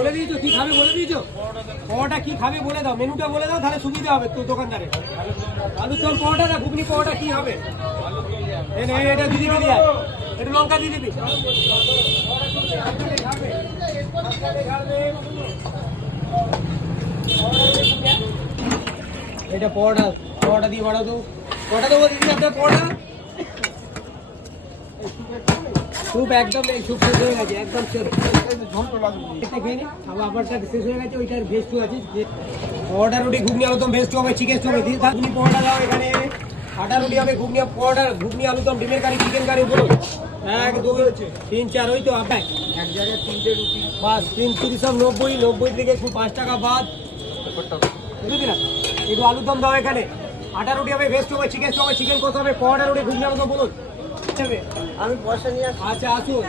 বলে দিয়েছো কি খাবে বলে দিয়েছো? পরোটা কি খাবে বলে দাও, মেনুটা বলে দাও, তাহলে সুবিধা হবে তো দোকানদারে। আলুর দম পরোটা না ঘুগনি পরোটা কি হবে? এটা দিদি দিদি একটু লঙ্কা দিয়ে দিবি। এটা পরোটা, পরোটা দিয়ে বাড়াও তো। পরোটা দেবো দিদি আপনার পরোটা। স্যুপ একদম নেই, স্যুপ শেষ হয়ে গেছে একদম শেষ। খেয়ে নি আপনারটা শেষ হয়ে গেছে, ওইটার ভেস্টু আছে। পরোটা রুটি ঘুগনি আলুদম ভেস্টু হবে, চিকেন হবে। তুমি পরোটা দাও এখানে, আটা রুটি হবে, ঘুগনি পরোটা ঘুগনি আলুদম ডিমের কারি চিকেন কারি বলুন। 1 2 3 4 ওই তো আপনার এক জায়গায় 3টে রুটি বাস। 3 3 সব 90 90 থেকে 5 টাকা বাদ বুঝলি না। একটু আলুদম দাও এখানে, আটা রুটি হবে, ভেস্টু হবে, চিকেন হবে, চিকেন কষা হবে, পরোটা রুটি ঘুগনি আলুদম বলুন। আমি পয়সা নিয়ে আচ্ছা আসুন।